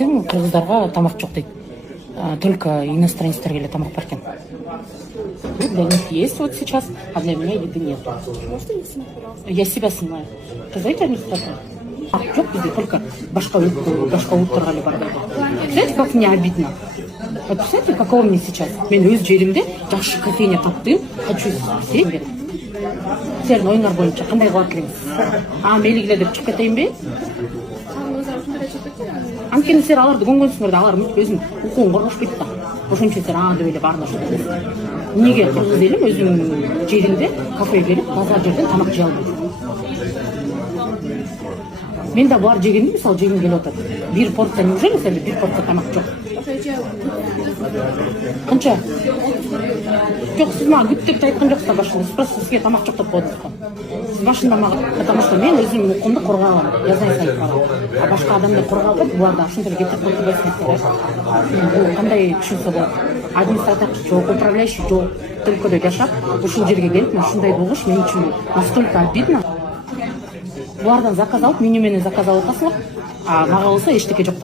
Сен кыргыздарга тамак жок дейт. Только иностранецтерге эле тамак бар экен. Для них есть вот сейчас, а для меня еды нет. Можете не снимать, пожалуйста? Я себя снимаю. Ты знаете администратор? Жок бізде только башка уттырга эле бар дейт. Представляете, как мне обидно? Вот представляете, каково мне сейчас? Мен өз жеримде жакшы кофейня таптым, хочу сидеть. Силердин оюңар боюнча кандай кылат элеңиз? Мейлигиле деп чыгып кетейинби? Анткени силер аларды көңгөнсүңөр да алар өзүнүн укугун коргошпойт да. Ошон үчүн силер деп эле баарына ошентесиз. Эмнеге кыргыз элим өзүнүн жеринде кафеге келип таза жерден тамак жей албайт? Мен да булар жегенди мисалы жегим келип атат. Бир порция неужели силерде бир порция тамак жок? Канча? Жок, сиз мага күт деп айткан жоксуз башында. Сиз просто сизге тамак жок деп коюдуңуз го. Сиз башында мага, потому что мен өзүмдүн укумду коргой алам. Я знаю свои права. А башка адамды коргой албайт, булар да ушинтип кетип калбайсыңдар. Бул кандай түшүнсө болот? Администратор жок, управляющий жок. Өлкөдө жашап, ушул жерге келип, мен ушундай болгуш мен үчүн настолько обидно. Булардан заказ алып, меню менен заказ алып атасыздар, а мага болсо эчтеке жок.